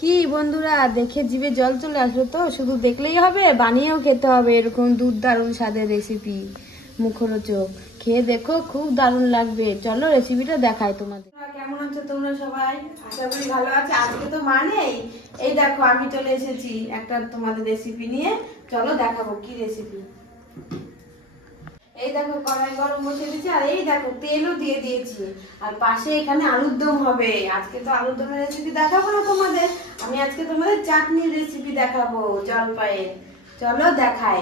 কি বন্ধুরা, দেখে জিভে জল চলে আসলো তো? শুধু দেখলেই হবে, বানিয়েও খেতে হবে। এরকম দুর্দারুণ স্বাদের রেসিপি, মুখরোচক। খেয়ে দেখো, খুব দারুণ লাগবে। চলো রেসিপিটা দেখাই তোমাদের। কেমন আছো তোমরা সবাই? আশা করি ভালো আছে। আজকে তো মানেই এই দেখো, আমি চলে এসেছি একটা তোমাদের রেসিপি নিয়ে। চলো দেখাবো কি রেসিপি। এই দেখো কড়াই গরম বসিয়ে দিয়েছি, আর এই দেখো তেলও দিয়ে দিয়েছি। আর পাশে এখানে আলুর দম হবে। আজকে তো আলুর দমের রেসিপি দেখাবো না তোমাদের, আমি আজকে তোমাদের চাটনির রেসিপি দেখাবো, জলপাইয়ের। চলো দেখাই।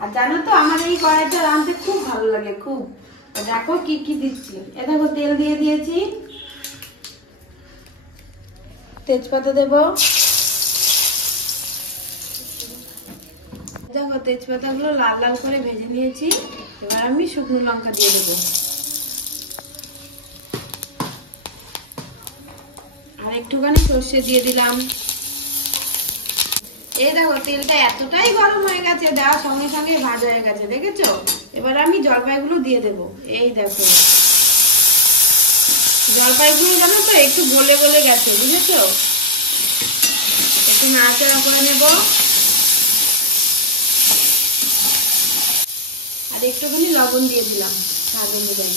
আর জানো তো আমার এই কড়াইটা রাঁধতে খুব ভালো লাগে, খুব। দেখো কি কি দিচ্ছি। এ দেখো তেল দিয়ে দিয়েছি, তেজপাতা দেব। দেখো তেজপাতা গুলো লাল লাল করে ভেজে নিয়েছি। এবার আমি শুকনো লঙ্কা দিয়ে দেবো, আর একটুখানি সর্ষে দিয়ে দিলাম। এই দেখো তেলটা এতটাই গরম হয়ে গেছে, দেওয়ার সঙ্গে সঙ্গে ভাজা হয়ে গেছে, দেখেছো? এবার আমি জলপাইগুলো দিয়ে দেবো। এই দেখো জলপাইগুলো জানো তো একটু গলে গলে গেছে, বুঝেছো? একটু নাড়াচাড়া করে নেব, আর একটুখানি লবণ দিয়ে দিলাম স্বাদ অনুযায়ী।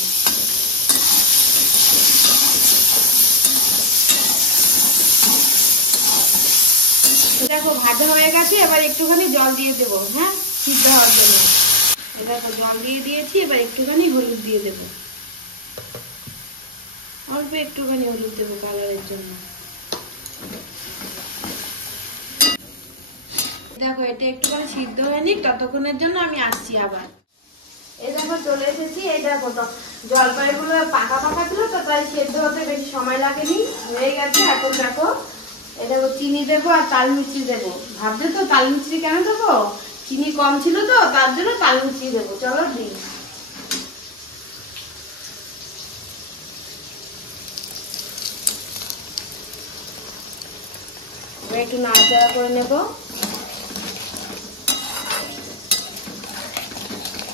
দেখো ভাজা হয়ে গেছে, এবার একটুখানি জল দিয়ে দেবো, হ্যাঁ, সিদ্ধ হওয়ার জন্য। দেখো জল দিয়ে দিয়েছি, এবার একটুখানি হলুদ দিয়ে দেবো, অল্প একটুখানি হলুদ দেবো কালারের জন্য। দেখো এটা একটুখানি সিদ্ধ হয়ে নিক, ততক্ষণের জন্য আমি আসছি আবার। এই দেখো চলে এসেছি। এই দেখো তো জলপাইগুলো পাকা পাকা ছিল তো, তাই সেদ্ধ হতে বেশি সময় লাগেনি, হয়ে গেছে। এখন দেখো এই দেখো চিনি দেবো আর তাল মিষ্টি দেবো। ভাবছো তো তাল মিষ্টি কেন দেবো? চিনি কম ছিল তো, তার জন্য তাল মিষ্টি দেবো। চলো দিই। একটু নাড়াচাড়া করে নেব।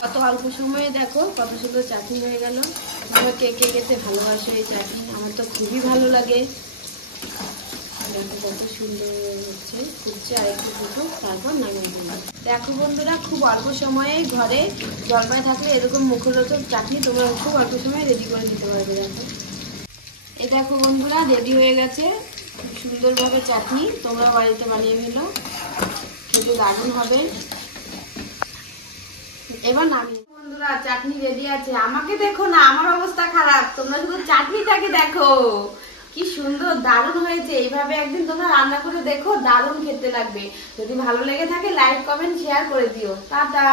কত অল্প সময়ে দেখো কত সুন্দর চাটনি হয়ে গেল। তোমরা কে কে খেতে ভালোবাসো এই চাটনি? আমার তো খুবই ভালো লাগে। দেখো কত সুন্দর হচ্ছে, ফুটছে, আর একটু ফুটুক, তারপর নামিয়ে দেবো। দেখো বন্ধুরা, খুব অল্প সময়ে ঘরে জলপাই থাকলে এরকম মুখরোচক চাটনি তোমরা খুব অল্প সময়ে রেডি করে দিতে পারবে। দেখো এই দেখো বন্ধুরা, রেডি হয়ে গেছে সুন্দরভাবে চাটনি। তোমরা বাড়িতে বানিয়ে ফেলো, খেতে দারুণ হবে। এবার নামি। বন্ধুরা চাটনি রেডি আছে। আমাকে দেখো না, আমার অবস্থা খারাপ, তোমরা শুধু চাটনিটাকে দেখো, কি সুন্দর দারুণ হয়েছে। এইভাবে একদিন তোমরা রান্না করে দেখো, দারুণ খেতে লাগবে। যদি ভালো লেগে থাকে লাইক কমেন্ট শেয়ার করে দিও। টাটা।